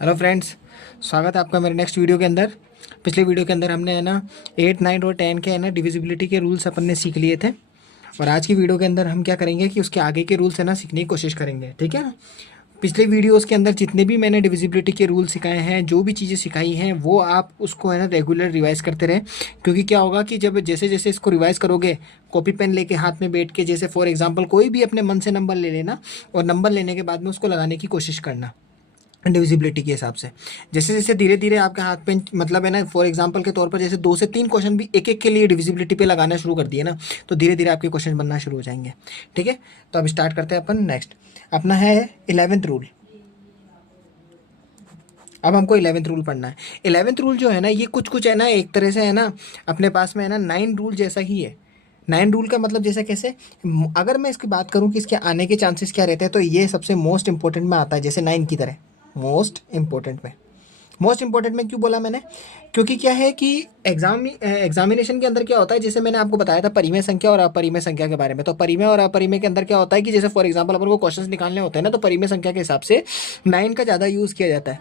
Hello friends, स्वागत है आपका मेरे नेक्स्ट वीडियो के अंदर। पिछले वीडियो के अंदर हमने है ना 8, 9 और 10 के है ना डिविजिबिलिटी के रूल्स अपन ने सीख लिए थे। और आज की वीडियो के अंदर हम क्या करेंगे कि उसके आगे के रूल्स है ना सीखने की कोशिश करेंगे, ठीक है ना। पिछले वीडियोस के अंदर जितने भी मैंने डिविजिबिलिटी के रूल सिखाए हैं, जो भी चीज़ें सिखाई हैं, वो आप उसको है ना रेगुलर रिवाइज करते रहें। क्योंकि क्या होगा कि जब जैसे जैसे इसको रिवाइज करोगे, कॉपी पेन लेके हाथ में बैठ के, जैसे फॉर एग्जांपल कोई भी अपने मन से नंबर ले लेना और नंबर लेने के बाद में उसको लगाने की कोशिश करना डिविजिबिलिटी के हिसाब से। जैसे जैसे धीरे धीरे आपके हाथ पे मतलब है ना, फॉर एग्जांपल के तौर पर जैसे 2 से 3 क्वेश्चन भी एक एक के लिए डिविजिबिलिटी पे लगाना शुरू कर दिए ना, तो धीरे धीरे आपके क्वेश्चन बनना शुरू हो जाएंगे। ठीक है, तो अब स्टार्ट करते हैं अपन। नेक्स्ट अपना है 11th रूल। अब हमको 11th रूल पढ़ना है। 11th रूल जो है ना, ये कुछ कुछ है ना, एक तरह से है ना अपने पास में है ना 9 रूल जैसा ही है। 9 रूल का मतलब जैसे कैसे, अगर मैं इसकी बात करूं कि इसके आने के चांसेस क्या रहते हैं, तो ये सबसे मोस्ट इंपॉर्टेंट में आता है, जैसे 9 की तरह मोस्ट इंपॉर्टेंट में। मोस्ट इंपॉर्टेंट में क्यों बोला मैंने, क्योंकि क्या है कि एग्जामिनेशन के अंदर क्या होता है, जैसे मैंने आपको बताया था परिमेय संख्या और अपरिमेय संख्या के बारे में। तो परिमेय और अपरिमेय के अंदर क्या होता है कि जैसे फॉर एग्जांपल अपन को क्वेश्चंस निकालने होते हैं ना, तो परिमेय संख्या के हिसाब से 9 का ज़्यादा यूज़ किया जाता है।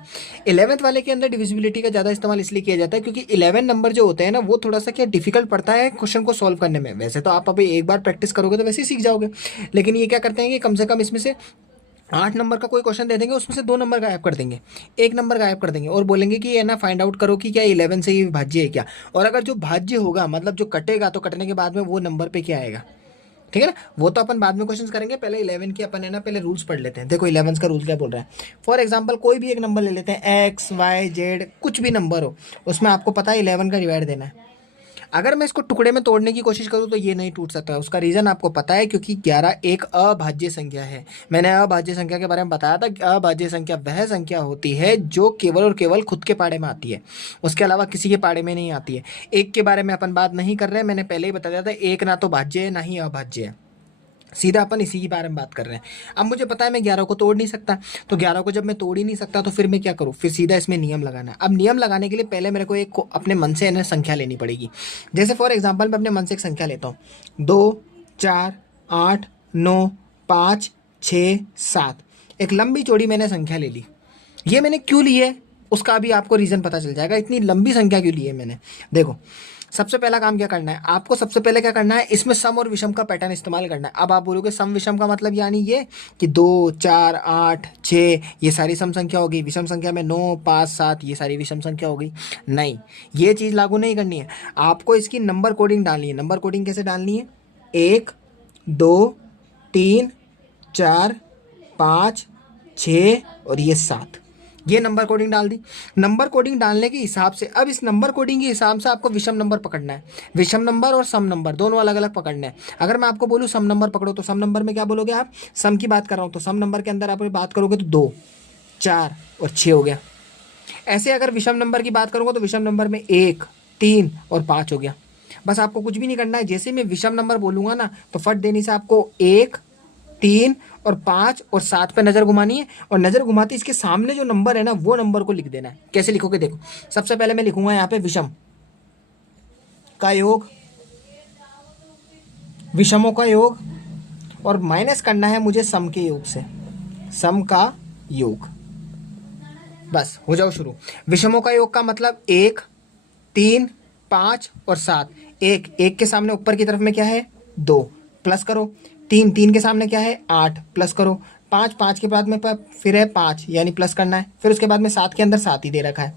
11th वाले के अंदर डिविजिबिलिटी का ज़्यादा इस्तेमाल इसलिए किया जाता है क्योंकि 11 नंबर जो होते हैं ना, वो थोड़ा सा क्या डिफिकल्ट पड़ता है क्वेश्चन को सॉल्व करने में। वैसे तो आप अभी एक बार प्रैक्टिस करोगे तो वैसे ही सीख जाओगे, लेकिन ये क्या करते हैं कि कम से कम इसमें से 8 नंबर का कोई क्वेश्चन दे देंगे, उसमें से 2 नंबर गायब कर देंगे, 1 नंबर गायब कर देंगे और बोलेंगे कि ये ना फाइंड आउट करो कि क्या 11 से ही भाज्य है क्या। और अगर जो भाज्य होगा मतलब जो कटेगा, तो कटने के बाद में वो नंबर पे क्या आएगा, ठीक है ना। वो तो अपन बाद में क्वेश्चंस करेंगे, पहले 11 के अपन है ना पहले रूल्स पढ़ लेते हैं। देखो 11 का रूल क्या बोल रहा है। फॉर एग्जांपल कोई भी एक नंबर ले लेते हैं, एक्स वाई जेड कुछ भी नंबर हो, उसमें आपको पता है 11 का डिवाइड देना है। अगर मैं इसको टुकड़े में तोड़ने की कोशिश करूँ तो ये नहीं टूट सकता। उसका रीज़न आपको पता है, क्योंकि 11 एक अभाज्य संख्या है। मैंने अभाज्य संख्या के बारे में बताया था कि अभाज्य संख्या वह संख्या होती है जो केवल और केवल खुद के पाड़े में आती है, उसके अलावा किसी के पाड़े में नहीं आती है। एक के बारे में अपन बात नहीं कर रहे हैं, मैंने पहले ही बता दिया था, एक ना तो भाज्य है ना ही अभाज्य है, सीधा अपन इसी के बारे में बात कर रहे हैं। अब मुझे पता है मैं 11 को तोड़ नहीं सकता, तो 11 को जब मैं तोड़ ही नहीं सकता तो फिर मैं क्या करूँ, फिर सीधा इसमें नियम लगाना है। अब नियम लगाने के लिए पहले मेरे को एक अपने मन से इन्हें संख्या लेनी पड़ेगी। जैसे फॉर एग्जांपल मैं अपने मन से एक संख्या लेता हूँ, 2, 4, 8, 9, 5, 6, 7। एक लंबी चौड़ी मैंने संख्या ले ली। ये मैंने क्यों ली है उसका भी आपको रीज़न पता चल जाएगा, इतनी लंबी संख्या क्यों ली है मैंने। देखो सबसे पहला काम क्या करना है आपको, सबसे पहले क्या करना है, इसमें सम और विषम का पैटर्न इस्तेमाल करना है। अब आप बोलोगे सम विषम का मतलब यानी ये कि 2, 4, 8, 6 ये सारी सम संख्या होगी, विषम संख्या में 9, 5, 7 ये सारी विषम संख्या होगी। नहीं, ये चीज़ लागू नहीं करनी है। आपको इसकी नंबर कोडिंग डालनी है। नंबर कोडिंग कैसे डालनी है, 1, 2, 3, 4, 5, 6 और ये 7, ये नंबर कोडिंग डाल दी। नंबर कोडिंग डालने के हिसाब से अब इस नंबर कोडिंग के हिसाब से आपको विषम नंबर पकड़ना है। विषम नंबर और सम नंबर दोनों अलग अलग पकड़ने हैं। अगर मैं आपको बोलूँ सम नंबर पकड़ो, तो सम नंबर में क्या बोलोगे आप, सम की बात कर रहा हूँ, तो सम नंबर के अंदर आप बात करोगे तो 2, 4 और 6 हो गया। ऐसे अगर विषम नंबर की बात करूँगा तो विषम नंबर में 1, 3 और 5 हो गया। बस आपको कुछ भी नहीं करना है, जैसे मैं विषम नंबर बोलूँगा ना, तो फट देने से आपको 1, 3 और 5 और 7 पे नज़र घुमानी है, और नज़र घुमाते इसके सामने जो नंबर है ना वो नंबर को लिख देना है। कैसे लिखोगे, देखो सबसे पहले मैं लिखूंगा यहाँ पे विषम का योग, विषमों का योग, और माइनस करना है मुझे सम के योग से, सम का योग। बस हो जाओ शुरू। विषमों का योग का मतलब 1, 3, 5 और 7। एक एक के सामने ऊपर की तरफ में क्या है, 2 प्लस करो। 3 3 के सामने क्या है, 8 प्लस करो। 5 5 के बाद में फिर है 5 यानी प्लस करना है। फिर उसके बाद में 7 के अंदर 7 ही दे रखा है,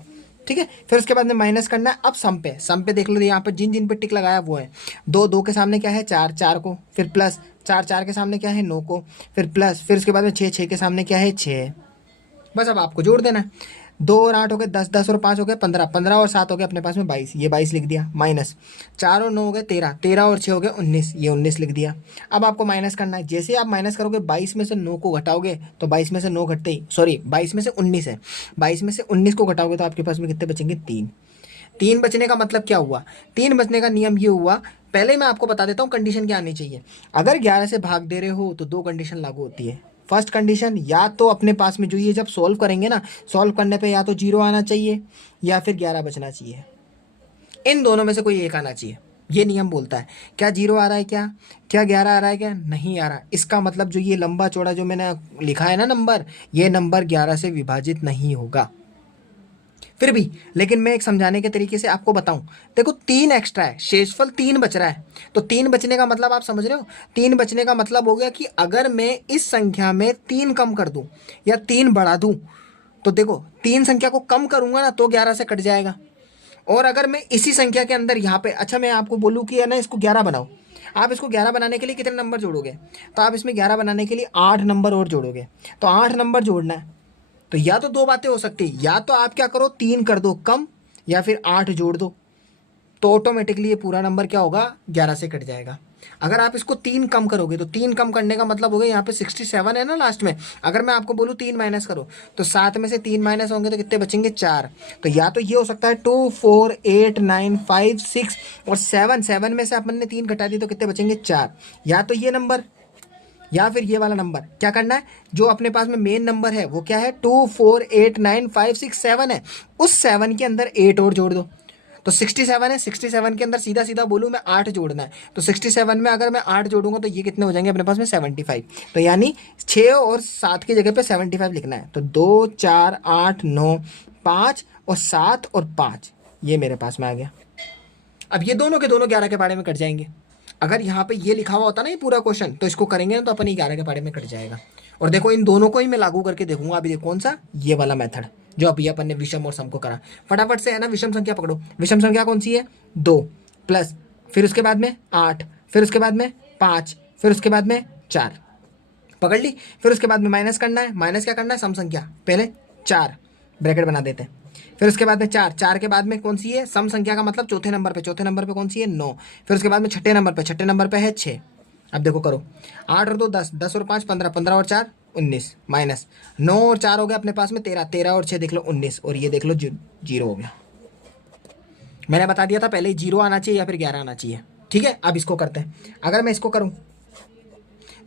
ठीक है। फिर उसके बाद में माइनस करना है। अब सम पे देख लो, यहाँ पे जिन जिन पे टिक लगाया वो है। 2 2 के सामने क्या है, 4 4 को, फिर प्लस 4 4 के सामने क्या है, 9 को, फिर प्लस, फिर उसके बाद में 6 6 के सामने क्या है, 6। बस अब आपको जोड़ देना है। 2 और 8 हो गए 10, 10 और 5 हो गए 15, 15 और 7 हो गए अपने पास में 22, ये 22 लिख दिया। माइनस 4 और 9 हो गए 13, 13 और 6 हो गए 19, ये 19 लिख दिया। अब आपको माइनस करना है। जैसे आप माइनस करोगे 22 में से 9 को घटाओगे, तो 22 में से 9 घटते ही, सॉरी 22 में से 19 है, 22 में से 19 को घटाओगे तो आपके पास में कितने बचेंगे, 3। 3 बचने का मतलब क्या हुआ, 3 बचने का नियम ये हुआ, पहले मैं आपको बता देता हूँ कंडीशन क्या आनी चाहिए। अगर 11 से भाग दे रहे हो तो 2 कंडीशन लागू होती है। फर्स्ट कंडीशन, या तो अपने पास में जो ये जब सॉल्व करेंगे ना, सॉल्व करने पे या तो 0 आना चाहिए या फिर 11 बचना चाहिए, इन दोनों में से कोई एक आना चाहिए। ये नियम बोलता है। क्या 0 आ रहा है, क्या क्या 11 आ रहा है, क्या नहीं आ रहा। इसका मतलब जो ये लंबा चौड़ा जो मैंने लिखा है ना नंबर, ये नंबर 11 से विभाजित नहीं होगा। फिर भी लेकिन मैं एक समझाने के तरीके से आपको बताऊं, देखो 3 एक्स्ट्रा है, शेषफल 3 बच रहा है, तो 3 बचने का मतलब आप समझ रहे हो, 3 बचने का मतलब हो गया कि अगर मैं इस संख्या में 3 कम कर दूं या 3 बढ़ा दूं, तो देखो 3 संख्या को कम करूंगा ना तो 11 से कट जाएगा। और अगर मैं इसी संख्या के अंदर यहाँ पे, अच्छा मैं आपको बोलूँ कि है ना इसको 11 बनाओ, आप इसको 11 बनाने के लिए कितने नंबर जोड़ोगे, तो आप इसमें 11 बनाने के लिए 8 नंबर और जोड़ोगे, तो 8 नंबर जोड़ना है। तो या तो दो बातें हो सकती है, या तो आप क्या करो 3 कर दो कम, या फिर 8 जोड़ दो, तो ऑटोमेटिकली ये पूरा नंबर क्या होगा 11 से कट जाएगा। अगर आप इसको 3 कम करोगे तो 3 कम करने का मतलब हो गया यहाँ पे 67 है ना लास्ट में, अगर मैं आपको बोलूँ 3 माइनस करो तो 7 में से 3 माइनस होंगे तो कितने बचेंगे 4। तो या तो ये हो सकता है 2 4 8 9 5 6 और 7 में से अपन ने 3 घटा दी तो कितने बचेंगे 4। या तो ये नंबर या फिर ये वाला नंबर, क्या करना है, जो अपने पास में मेन नंबर है वो क्या है 2 4 8 9 5 6 7 है, उस 7 के अंदर 8 और जोड़ दो, तो 67 है, 67 के अंदर सीधा सीधा बोलूँ मैं 8 जोड़ना है, तो 67 में अगर मैं 8 जोड़ूंगा तो ये कितने हो जाएंगे अपने पास में 75। तो यानी 6 और 7 की जगह पे 75 लिखना है, तो 2 4 8 9 5 और 7 और 5 ये मेरे पास में आ गया। अब ये दोनों के दोनों 11 के पाड़े में कट जाएंगे। अगर यहाँ पे ये लिखा हुआ होता ना ये पूरा क्वेश्चन, तो इसको करेंगे ना तो अपन 11 के पाड़े में कट जाएगा। और देखो इन दोनों को ही मैं लागू करके देखूंगा अभी, देखो कौन सा, ये वाला मेथड जो अभी अपन ने विषम और सम को करा। फटाफट से है ना विषम संख्या पकड़ो, विषम संख्या कौन सी है 2 प्लस, फिर उसके बाद में 8, फिर उसके बाद में 5, फिर उसके बाद में 4 पकड़ ली, फिर उसके बाद में माइनस करना है, माइनस क्या करना है सम संख्या, पहले 4 ब्रैकेट बना देते हैं, फिर उसके बाद में 4, 4 के बाद में कौन सी है सम संख्या का मतलब चौथे नंबर पे, चौथे नंबर पे कौन सी है 9, फिर उसके बाद में छठे नंबर पे, छठे नंबर पे है 6। अब देखो करो 8 और 2 10, 10 और 5 15, 15 और 4 19, माइनस 9 और 4 हो गया अपने पास में 13, 13 और 6 देख लो 19, और ये देख लो 0 हो गया। मैंने बता दिया था पहले ही 0 आना चाहिए या फिर 11 आना चाहिए। ठीक है, अब इसको करते हैं। अगर मैं इसको करूं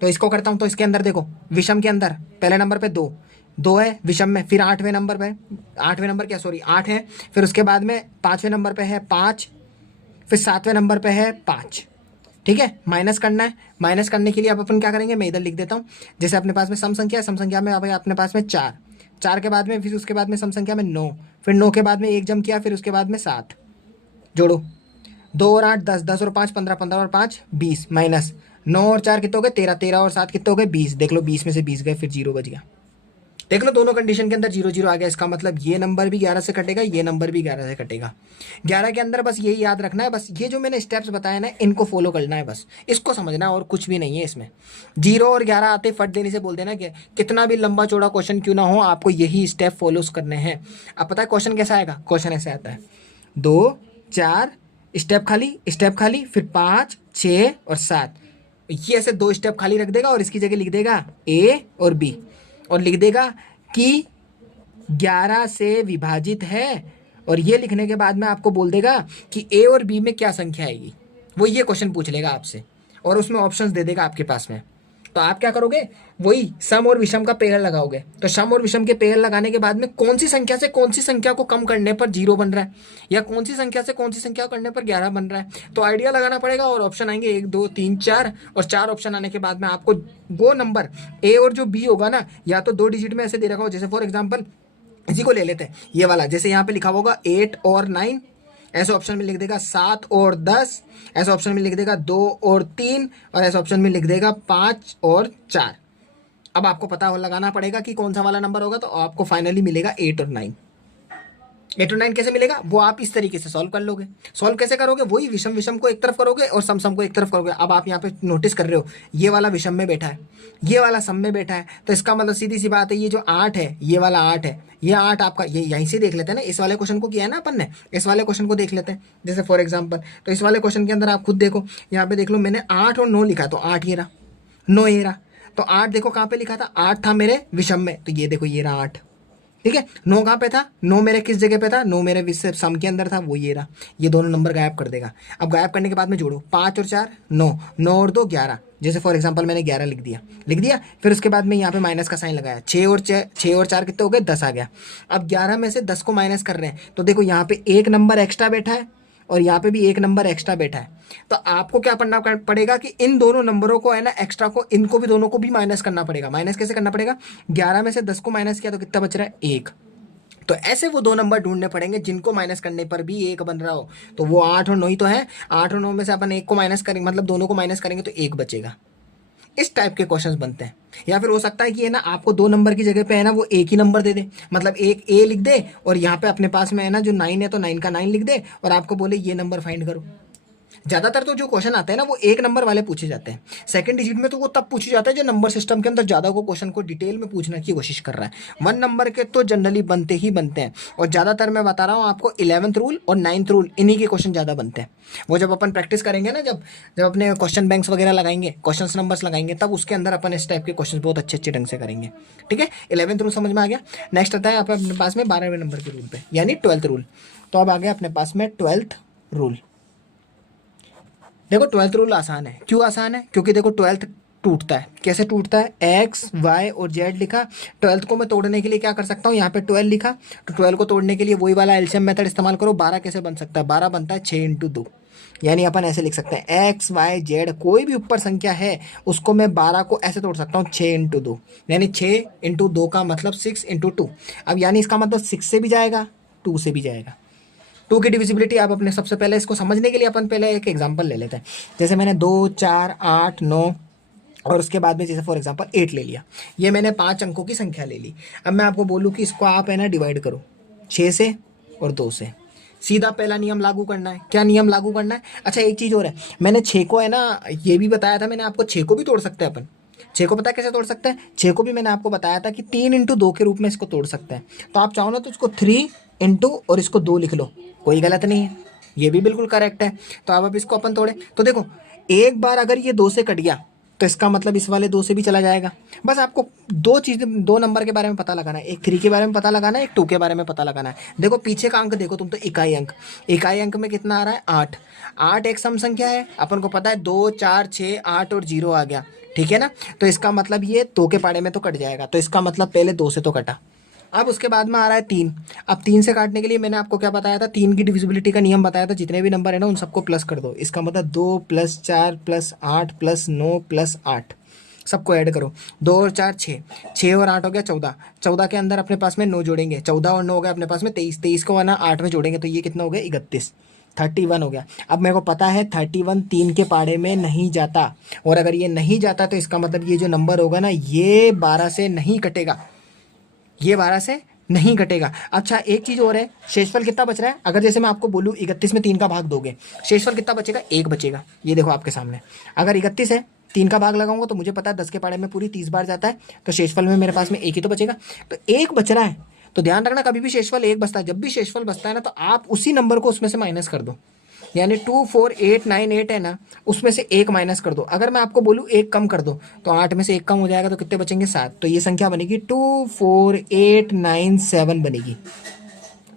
तो इसको करता हूं, तो इसके अंदर देखो विषम के अंदर पहले नंबर पे 2 2 है विषम में, फिर 8वें नंबर पे, 8वें नंबर क्या सॉरी 8 है, फिर उसके बाद में 5वें नंबर पे है 5, फिर 7वें नंबर पे है 5। ठीक है, माइनस करना है, माइनस करने के लिए अब अपन क्या करेंगे, मैं इधर लिख देता हूँ, जैसे अपने पास में सम संख्या है, सम संख्या में अब अपने पास में 4, 4 के बाद में फिर उसके बाद में सम संख्या में 9, फिर 9 के बाद में 1 जम किया, फिर उसके बाद में 7 जोड़ो, 2 और 8 10, 10 और 5 15, 15 और 5 20, माइनस 9 और 4 कितने हो गए 13, 13 और 7 कितने हो गए 20, देख लो 20 में से 20 गए, फिर 0 बच गया। देख लो दोनों कंडीशन के अंदर 0 0 आ गया, इसका मतलब ये नंबर भी 11 से कटेगा, ये नंबर भी 11 से कटेगा। 11 के अंदर बस यही याद रखना है, बस ये जो मैंने स्टेप्स बताए ना इनको फॉलो करना है, बस इसको समझना और कुछ भी नहीं है इसमें। 0 और 11 आते फट देने से बोल देना कि कितना भी लंबा चौड़ा क्वेश्चन क्यों ना हो आपको यही स्टेप फॉलो करने हैं। अब पता है क्वेश्चन कैसा आएगा, क्वेश्चन ऐसे आता है 2 4 स्टेप खाली फिर 5 6 और 7, ये ऐसे 2 स्टेप खाली रख देगा और इसकी जगह लिख देगा A और B, और लिख देगा कि 11 से विभाजित है, और ये लिखने के बाद में आपको बोल देगा कि A और B में क्या संख्या आएगी, वो ये क्वेश्चन पूछ लेगा आपसे और उसमें ऑप्शंस दे देगा आपके पास में। तो आप क्या करोगे, वही सम और विषम का पेयर लगाओगे, तो सम और विषम के पेयर लगाने के बाद में कौन सी संख्या से कौन सी संख्या को कम करने पर 0 बन रहा है, या कौन सी संख्या से कौन सी संख्या करने पर 11 बन रहा है, तो आइडिया लगाना पड़ेगा। और ऑप्शन आएंगे 1 2 3 4, और 4 ऑप्शन आने के बाद में आपको वो नंबर ए और जो बी होगा ना, या तो 2 डिजिट में ऐसे दे रखा हो, जैसे फॉर एग्जाम्पल इसी को ले लेते हैं ये वाला, जैसे यहाँ पे लिखा होगा 8 और 9, ऐसे ऑप्शन में लिख देगा 7 और 10, ऐसे ऑप्शन में लिख देगा 2 और 3, और ऐसे ऑप्शन में लिख देगा 5 और 4। अब आपको पता हो लगाना पड़ेगा कि कौन सा वाला नंबर होगा, तो आपको फाइनली मिलेगा 8 और 9। 8 और 9 कैसे मिलेगा, वो आप इस तरीके से सॉल्व कर लोगे। सॉल्व कैसे करोगे, वही विषम विषम को एक तरफ करोगे और सम सम को एक तरफ करोगे। अब आप यहाँ पे नोटिस कर रहे हो ये वाला विषम में बैठा है, ये वाला सम में बैठा है, तो इसका मतलब सीधी सी बात है ये जो 8 है ये वाला 8 है, ये 8 आपका, ये यहीं से देख लेते हैं ना, इस वाले क्वेश्चन को किया है ना अपन ने, इस वाले क्वेश्चन को देख लेते हैं जैसे फॉर एग्जाम्पल। तो इस वाले क्वेश्चन के अंदर आप खुद देखो, यहाँ पे देख लो मैंने 8 और 9 लिखा, तो 8 ये रहा, 9 ये रहा, तो 8 देखो कहाँ पे लिखा था, 8 था मेरे विषम में, तो ये देखो ये रहा 8। ठीक है, 9 कहाँ पे था, 9 मेरे किस जगह पे था, 9 मेरे विषय सम के अंदर था, वो ये रहा, ये दोनों नंबर गायब कर देगा। अब गायब करने के बाद में जोड़ो 5 और 4 9, 9 और 2 11, जैसे फॉर एग्जांपल मैंने 11 लिख दिया, फिर उसके बाद में यहाँ पे माइनस का साइन लगाया, 6 और 4 कितने हो गए 10 आ गया। अब 11 में से 10 को माइनस कर रहे हैं, तो देखो यहाँ पे एक नंबर एक्स्ट्रा बैठा है और यहाँ पे भी एक नंबर एक्स्ट्रा बैठा है, तो आपको क्या करना पड़ेगा कि इन दोनों नंबरों को है ना एक्स्ट्रा को, इनको भी दोनों को भी माइनस करना पड़ेगा। माइनस कैसे करना पड़ेगा, 11 में से 10 को माइनस किया तो कितना बच रहा है 1, तो ऐसे वो 2 नंबर ढूंढने पड़ेंगे जिनको माइनस करने पर भी 1 बन रहा हो। तो वो 8 और 9 ही तो है। 8 और 9 में से अपन 1 को माइनस करेंगे, मतलब दोनों को माइनस करेंगे तो 1 बचेगा। इस टाइप के क्वेश्चंस बनते हैं। या फिर हो सकता है कि है ना आपको 2 नंबर की जगह पे है ना वो एक ही नंबर दे दे, मतलब एक ए लिख दे और यहाँ पे अपने पास में है ना जो 9 है तो 9 का 9 लिख दे और आपको बोले ये नंबर फाइंड करो। ज्यादातर तो जो क्वेश्चन आते हैं ना वो एक नंबर वाले पूछे जाते हैं। सेकंड डिजिट में तो वो तब पूछे जाता है जो नंबर सिस्टम के अंदर ज्यादा को क्वेश्चन को डिटेल में पूछने की कोशिश कर रहा है। 1 नंबर के तो जनरली बनते ही बनते हैं। और ज्यादातर मैं बता रहा हूँ आपको 11th रूल और 9th रूल, इन्हीं के क्वेश्चन ज्यादा बनते हैं। वो जब अपन प्रैक्टिस करेंगे ना, जब जब अपने क्वेश्चन बैंक्स वगैरह लगाएंगे, क्वेश्चन नंबर्स लगाएंगे, तब उसके अंदर अपन इस टाइप के क्वेश्चन बहुत अच्छे अच्छे ढंग से करेंगे। ठीक है, 11th रूल समझ में आ गया। नेक्स्ट आता है अपने पास में 12वें नंबर के रूल पे, यानी 12th रूल। तो अब आ गया अपने पास में 12th रूल। देखो 12th रूल आसान है। क्यों आसान है? क्योंकि देखो 12th टूटता है। कैसे टूटता है? एक्स वाई और जेड लिखा, 12th को मैं तोड़ने के लिए क्या कर सकता हूँ, यहाँ पे 12 लिखा, तो 12 को तोड़ने के लिए वही वाला एलसीएम मेथड इस्तेमाल करो। 12 कैसे बन सकता है? 12 बनता है 6 इंटू 2, यानी अपन ऐसे लिख सकते हैं एक्स वाई जेड कोई भी ऊपर संख्या है उसको मैं 12 को ऐसे तोड़ सकता हूँ 6 इंटू 2, यानी 6 इंटू 2 का मतलब 6 इंटू 2। अब यानी इसका मतलब 6 से भी जाएगा, 2 से भी जाएगा। 2 की डिविजिबिलिटी आप अपने सबसे पहले इसको समझने के लिए अपन पहले एक एग्जांपल ले लेते हैं। जैसे मैंने 2 4 8 9 और उसके बाद में जैसे फॉर एग्जांपल 8 ले लिया। ये मैंने 5 अंकों की संख्या ले ली। अब मैं आपको बोलूँ कि इसको आप है ना डिवाइड करो 6 से और 2 से। सीधा पहला नियम लागू करना है। क्या नियम लागू करना है? अच्छा एक चीज़ और है, मैंने 6 को है ना ये भी बताया था मैंने आपको, 6 को भी तोड़ सकते हैं अपन। 6 को पता है कैसे तोड़ सकते हैं? 6 को भी मैंने आपको बताया था कि 3 इंटू 2 के रूप में इसको तोड़ सकते हैं। तो आप चाहो ना तो इसको 3 इंटू और इसको 2 लिख लो, कोई गलत नहीं है, ये भी बिल्कुल करेक्ट है। तो अब इसको अपन तोड़े तो देखो एक बार अगर ये 2 से कट गया तो इसका मतलब इस वाले 2 से भी चला जाएगा। बस आपको 2 चीज़ें 2 नंबर के बारे में पता लगाना है, एक 3 के बारे में पता लगाना है, एक 2 के बारे में पता लगाना है। देखो पीछे का अंक देखो तुम, तो इकाई अंक, इकाई अंक में कितना आ रहा है 8। 8 एक सम संख्या है, अपन को पता है 2 4 6 8 और 0 आ गया, ठीक है ना। तो इसका मतलब ये 2 के पाड़े में तो कट जाएगा, तो इसका मतलब पहले 2 से तो कटा। अब उसके बाद में आ रहा है 3। अब 3 से काटने के लिए मैंने आपको क्या बताया था, 3 की डिविजिबिलिटी का नियम बताया था, जितने भी नंबर है ना उन सबको प्लस कर दो। इसका मतलब 2 + 4 + 8 + 9 + 8 सबको ऐड करो। 2 और 4 6, 6 और 8 हो गया 14। 14 के अंदर अपने पास में 9 जोड़ेंगे, 14 और 9 हो गया अपने पास में 23। 23 को ना 8 में जोड़ेंगे तो ये कितना हो गया 31, 31 हो गया। अब मेरे को पता है 31 3 के पाड़े में नहीं जाता, और अगर ये नहीं जाता तो इसका मतलब ये जो नंबर होगा ना ये 12 से नहीं कटेगा, ये 12 से नहीं घटेगा। अच्छा एक चीज़ और है, शेषफल कितना बच रहा है? अगर जैसे मैं आपको बोलूँ 31 में 3 का भाग दोगे, शेषफल कितना बचेगा? 1 बचेगा। ये देखो आपके सामने, अगर 31 है 3 का भाग लगाऊंगा तो मुझे पता है 10 के पाड़े में पूरी 30 बार जाता है, तो शेषफल में मेरे पास में 1 ही तो बचेगा। तो 1 बच रहा है, तो ध्यान रखना कभी भी शेषफल 1 बचता है, जब भी शेषफल बचता है ना तो आप उसी नंबर को उसमें से माइनस कर दो। यानी 2 4 8 9 8 है ना, उसमें से 1 माइनस कर दो। अगर मैं आपको बोलूँ 1 कम कर दो तो 8 में से 1 कम हो जाएगा, तो कितने बचेंगे 7। तो ये संख्या बनेगी 2 4 8 9 7 बनेगी।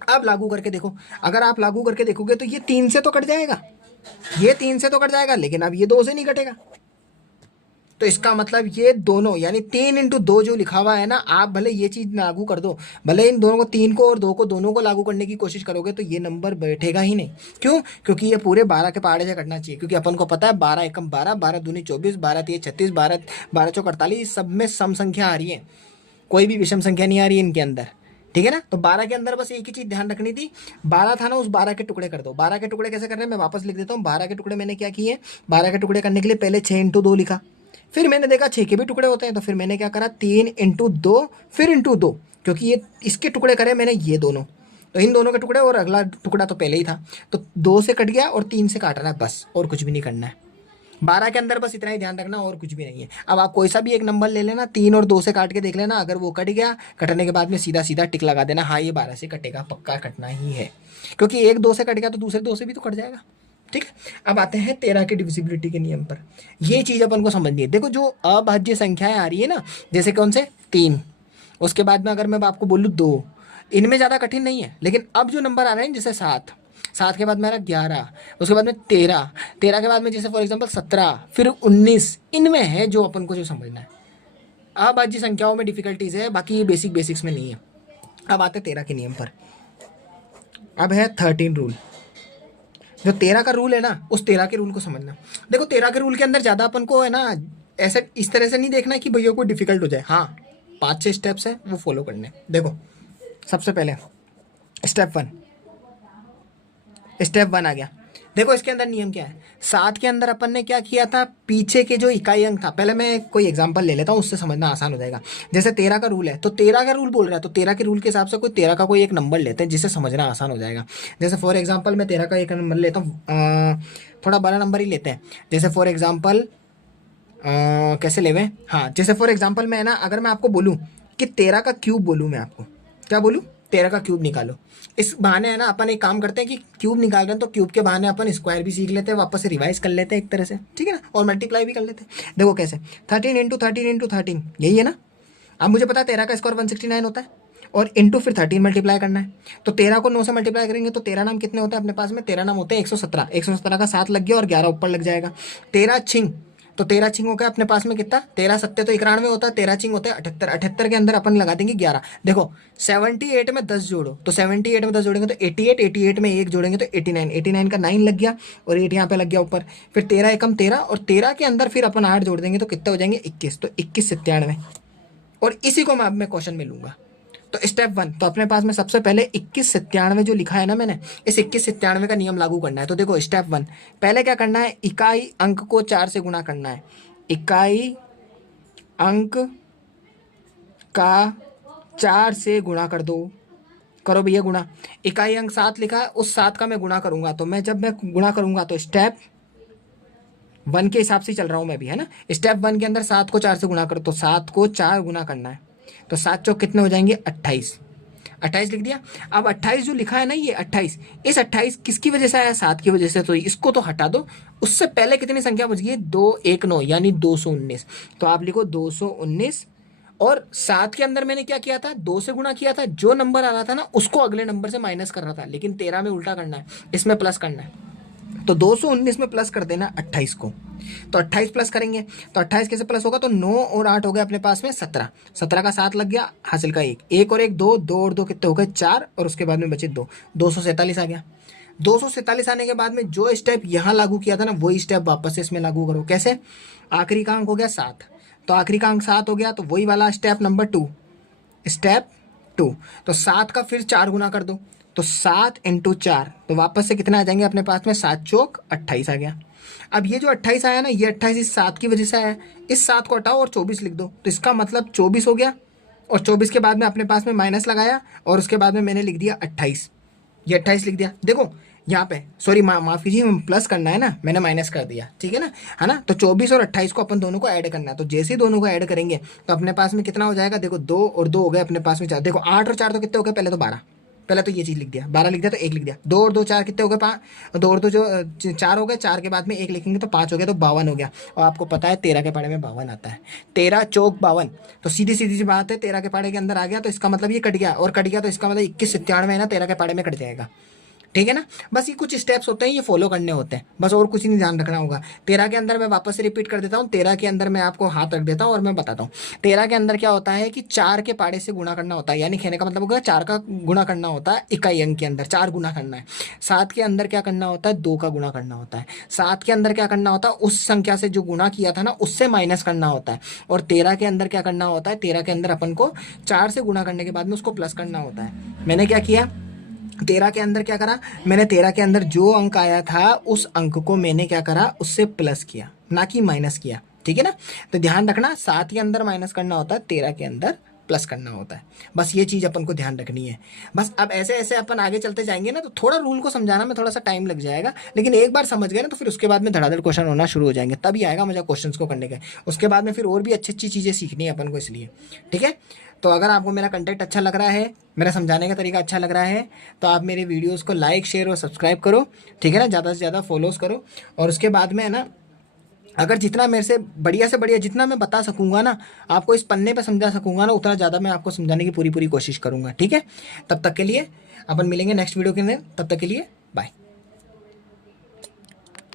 अब लागू करके देखो, अगर आप लागू करके देखोगे तो ये 3 से तो कट जाएगा, ये 3 से तो कट जाएगा, लेकिन अब ये 2 से नहीं कटेगा। तो इसका मतलब ये दोनों यानी 3 इंटू 2 जो लिखा हुआ है ना, आप भले ये चीज़ लागू कर दो, भले इन दोनों को 3 को और 2 को दोनों को लागू करने की कोशिश करोगे तो ये नंबर बैठेगा ही नहीं। क्यों? क्योंकि ये पूरे 12 के पहाड़े से कटना चाहिए, क्योंकि अपन को पता है 12 एकम 12, 12 दूनी 24, 12 तीन 36, 12 12 चौक 48, सब में सम संख्या आ रही है, कोई भी विषम संख्या नहीं आ रही है इनके अंदर, ठीक है ना। तो 12 के अंदर बस एक ही चीज़ ध्यान रखनी थी, 12 था ना उस 12 के टुकड़े कर दो। 12 के टुकड़े कैसे कर रहे हैं मैं वापस लिख देता हूँ। 12 के टुकड़े मैंने क्या किए, 12 के टुकड़े करने के लिए पहले 6 इंटू 2 लिखा, फिर मैंने देखा 6 के भी टुकड़े होते हैं, तो फिर मैंने क्या करा 3 इंटू 2 फिर इंटू 2, क्योंकि ये इसके टुकड़े करे मैंने ये दोनों, तो इन दोनों के टुकड़े और अगला टुकड़ा तो पहले ही था, तो 2 से कट गया और 3 से काटना है बस, और कुछ भी नहीं करना है। 12 के अंदर बस इतना ही ध्यान रखना, और कुछ भी नहीं है। अब आप कोई सा भी एक नंबर ले लेना, 3 और 2 से काट के देख लेना, अगर वो कट गया, कटने के बाद में सीधा सीधा टिक लगा देना, हाँ ये 12 से कटेगा, पक्का कटना ही है, क्योंकि एक 2 से कट गया तो दूसरे 2 से भी तो कट जाएगा। ठीक। अब आते हैं 13 के डिविजिबिलिटी के नियम पर। ये चीज़ अपन को समझनी है। देखो जो अभाज्य संख्याएं आ रही है ना, जैसे कौन से 3, उसके बाद में अगर मैं आपको बोलूँ 2, इनमें ज़्यादा कठिन नहीं है, लेकिन अब जो नंबर आ रहे हैं जैसे 7, 7 के बाद मेरा 11, उसके बाद में 13, 13 के बाद में जैसे फॉर एग्जांपल 17, फिर 19, इनमें है जो अपन को जो समझना है। अभाज्य संख्याओं में डिफिकल्टीज है, बाकी ये बेसिक्स में नहीं है। अब आते 13 के नियम पर। अब है 13 रूल। जो 13 का रूल है ना, उस 13 के रूल को समझना। देखो 13 के रूल के अंदर ज़्यादा अपन को है ना ऐसे इस तरह से नहीं देखना कि भैया को डिफिकल्ट हो जाए, हाँ 5-6 स्टेप्स हैं वो फॉलो करने। देखो सबसे पहले स्टेप वन, स्टेप वन आ गया। देखो इसके अंदर नियम क्या है, 7 के अंदर अपन ने क्या किया था, पीछे के जो इकाई अंक था, पहले मैं कोई एग्जांपल ले लेता हूँ, उससे समझना आसान हो जाएगा। जैसे 13 का रूल है, तो 13 का रूल बोल रहा है, तो 13 के रूल के हिसाब से कोई 13 का कोई एक नंबर लेते हैं जिससे समझना आसान हो जाएगा। जैसे फॉर एग्जाम्पल मैं 13 का एक नंबर लेता हूँ, थोड़ा बड़ा नंबर ही लेते हैं। जैसे फॉर एग्जाम्पल कैसे लेवें, हाँ जैसे फॉर एग्जाम्पल मैं ना, अगर मैं आपको बोलूँ कि 13 का क्यूब बोलूँ, मैं आपको क्या बोलूँ, 13 का क्यूब निकालो। इस बहाने है ना अपन एक काम करते हैं कि क्यूब निकाल रहे हैं तो क्यूब के बहाने अपन स्क्वायर भी सीख लेते हैं, वापस से रिवाइज कर लेते हैं एक तरह से, ठीक है ना, और मल्टीप्लाई भी कर लेते हैं। देखो कैसे, 13 × 13 × 13, यही है ना। अब मुझे पता है 13 का स्क्वायर 169 होता है, और इंटू फिर 13 मल्टीप्लाई करना है। तो 13 को 9 से मल्टीप्लाई करेंगे तो 13 नाम कितने होते हैं अपने पास में, 13 नाम होते हैं 117। 117 का 7 लग गया और 11 ऊपर लग जाएगा। 13 छिंग, तो 13 छिंग हो गया अपने पास में कितना, 13 सत्ते तो 91 होता है, 13 छिंग होता है 78। 78 के अंदर अपन लगा देंगे 11। देखो 78 में 10 जोड़ो, तो 78 में 10 जोड़ेंगे तो 88, 88 में 1 जोड़ेंगे तो 89, 89 का 9 लग गया और 8 यहाँ पे लग गया ऊपर। फिर 13 एकम 13, और 13 के अंदर फिर अपन 8 जोड़ देंगे तो कितने हो जाएंगे 21, तो 21 97। और इसी को मैं अब मैं क्वेश्चन में लूंगा। तो स्टेप वन, तो अपने पास में सबसे पहले 2197 जो लिखा है ना मैंने, इस 2197 का नियम लागू करना है। तो देखो स्टेप वन, पहले क्या करना है, इकाई अंक को 4 से गुणा करना है। इकाई अंक का 4 से गुणा कर दो, करो भैया गुणा। इकाई अंक 7 लिखा है, उस 7 का मैं गुणा करूंगा, तो मैं जब मैं गुणा करूंगा तो स्टेप वन के हिसाब से चल रहा हूं मैं भी, है ना। स्टेप वन के अंदर 7 को 4 से गुणा करो, तो 7 को 4 गुणा करना है, तो 7 चौक कितने हो जाएंगे 28। 28 लिख दिया। अब 28 जो लिखा है ना, ये 28, इस 28 किसकी वजह से आया, 7 की वजह से, तो इसको तो हटा दो। उससे पहले कितनी संख्या बच गई, 219 यानी 219। तो आप लिखो 219, और 7 के अंदर मैंने क्या किया था, 2 से गुणा किया था, जो नंबर आ रहा था ना उसको अगले नंबर से माइनस कर रहा था, लेकिन 13 में उल्टा करना है, इसमें प्लस करना है। तो 219 में प्लस कर देना 28 को, तो 28 प्लस करेंगे, तो 28 कैसे प्लस होगा, तो 9 और 8 हो गया अपने पास में 17। 17 का 7 लग गया, हासिल का 1, 1 और 1 2, 2 और 2 कितने हो गए 4, और उसके बाद में बचे 2, 247 आ गया। 247 आने के बाद में जो स्टेप यहाँ लागू किया था ना, वही स्टेप वापस से इसमें लागू करो। कैसे, आखिरी का अंक हो गया 7, तो आखिरी का अंक 7 हो गया, तो वही वाला स्टेप नंबर 2, स्टेप 2, तो 7 का फिर 4 गुना कर दो, तो 7 × 4, तो वापस से कितना आ जाएंगे अपने पास में, 7 चौक 28 आ गया। अब ये जो 28 आया ना, ये 28 इस 7 की वजह से आया, इस 7 को हटाओ और 24 लिख दो, तो इसका मतलब 24 हो गया। और 24 के बाद में अपने पास में माइनस लगाया, और उसके बाद में मैंने लिख दिया 28, ये 28 लिख दिया। देखो यहाँ पे सॉरी माफ़ कीजिए, प्लस करना है ना, मैंने माइनस कर दिया, ठीक है ना, है ना। तो 24 और 28 को अपन दोनों को ऐड करना है, तो जैसे ही दोनों को ऐड करेंगे तो अपने पास में कितना हो जाएगा, देखो 2 और 2 हो गए अपने पास में 4। देखो 8 और 4 तो कितने हो गए, पहले तो 12, पहले तो ये चीज़ लिख दिया, 12 लिख दिया तो 1 लिख दिया। 2 और 2 4 कितने हो गए, 5, 2 और 2 जो 4 हो गए, 4 के बाद में 1 लिखेंगे तो 5 हो गया, तो 52 हो गया। और आपको पता है 13 के पाड़े में 52 आता है, 13 चौक 52, तो सीधी सीधी सी बात है, 13 के पाड़े के अंदर आ गया, तो इसका मतलब ये कट गया, और कट गया तो इसका मतलब 2197 है ना, 13 के पाड़े में कट जाएगा, ठीक है ना। बस ये कुछ स्टेप्स होते हैं, ये फॉलो करने होते हैं बस, और कुछ नहीं ध्यान रखना होगा। 13 के अंदर मैं वापस से रिपीट कर देता हूँ, 13 के अंदर मैं आपको हाथ रख देता हूँ और मैं बताता हूँ। 13 के अंदर क्या होता है कि 4 के पाड़े से गुणा करना होता है, यानी कहने का मतलब होगा 4 का गुणा करना होता है, इकाई अंक के अंदर 4 गुना करना है। 7 के अंदर क्या करना होता है, 2 का गुणा करना होता है। 7 के अंदर क्या करना होता है, उस संख्या से जो गुणा किया था ना उससे माइनस करना होता है। और 13 के अंदर क्या करना होता है, 13 के अंदर अपन को 4 से गुणा करने के बाद में उसको प्लस करना होता है। मैंने क्या किया, 13 के अंदर क्या करा, मैंने 13 के अंदर जो अंक आया था उस अंक को मैंने क्या करा, उससे प्लस किया, ना कि माइनस किया, ठीक है ना। तो ध्यान रखना, 7 के अंदर माइनस करना होता है, 13 के अंदर प्लस करना होता है, बस ये चीज़ अपन को ध्यान रखनी है। बस अब ऐसे ऐसे अपन आगे चलते जाएंगे ना, तो थोड़ा रूल को समझाना में थोड़ा सा टाइम लग जाएगा, लेकिन एक बार समझ गए ना तो फिर उसके बाद में धड़ाधड़ क्वेश्चन होना शुरू हो जाएंगे, तभी आएगा मजा क्वेश्चंस को करने का। उसके बाद में फिर और भी अच्छी अच्छी चीज़ें सीखनी है अपन को, इसलिए ठीक है। तो अगर आपको मेरा कंटेंट अच्छा लग रहा है, मेरा समझाने का तरीका अच्छा लग रहा है, तो आप मेरे वीडियोस को लाइक शेयर और सब्सक्राइब करो, ठीक है ना, ज़्यादा से ज़्यादा फॉलोज करो। और उसके बाद में है ना, अगर जितना मेरे से बढ़िया जितना मैं बता सकूंगा ना, आपको इस पन्ने पे समझा सकूंगा ना, उतना ज़्यादा मैं आपको समझाने की पूरी पूरी कोशिश करूंगा, ठीक है। तब तक के लिए अपन मिलेंगे नेक्स्ट वीडियो के अंदर, तब तक के लिए बाय।